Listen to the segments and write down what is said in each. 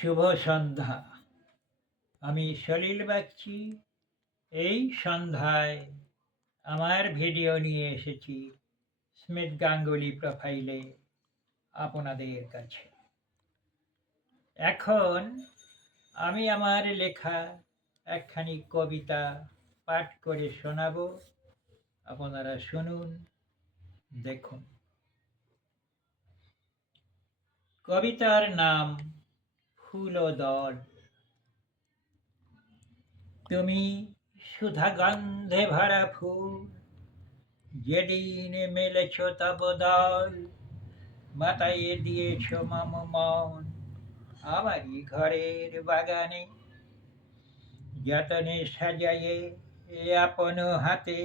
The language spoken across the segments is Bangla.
শুভ সন্ধ্যা। আমি সলিল বাগচি। এই সন্ধ্যায় আমার ভিডিও নিয়ে এসেছি স্মিথ গাঙ্গুলি প্রোফাইলে আপনাদের কাছে। এখন আমি আমার লেখা একখানি কবিতা পাঠ করে শোনাবো। আপনারা শুনুন, দেখুন। কবিতার নাম ফুল ও দল। তুমি সুধা গন্ধে ভরা ফুল, যেদিন মেলেছ তব দল, মাতায়ে দিয়েছ মম মন আমারই ঘরের বাগানে। যতনে সাজায়ে আপন হাতে,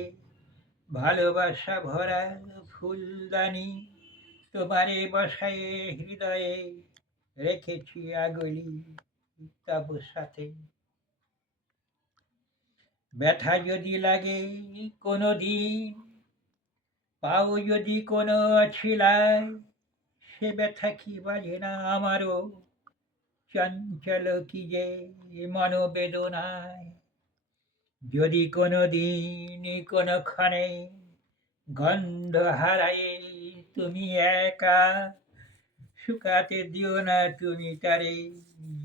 ভালোবাসা ভরা ফুলদানি, তোমারে বসায়ে হৃদয়ে রেখেছি আগলি তব সাথে। ব্যথা যদি লাগে কোনো দিন, পাও যদি কোনো অছিলায়, সে ব্যথা কি বাজে না আমারও, চঞ্চল কি যে মনোবেদনায়। যদি কোনো দিন কোনো ক্ষণে গন্ধ হারায়ে তুমি একা, শুকাতে দিও না তুমি তারে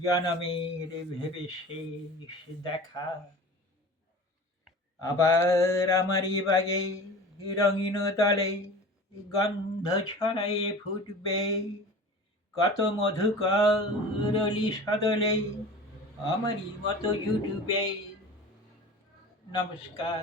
জনমের ভেবে শেষ দেখা। আবার আমারই বাগে রঙিন দলে গন্ধ ছড়ায়ে ফুটবে, কত মধুকরলি সদলে আমারই মতো জুটবে। নমস্কার।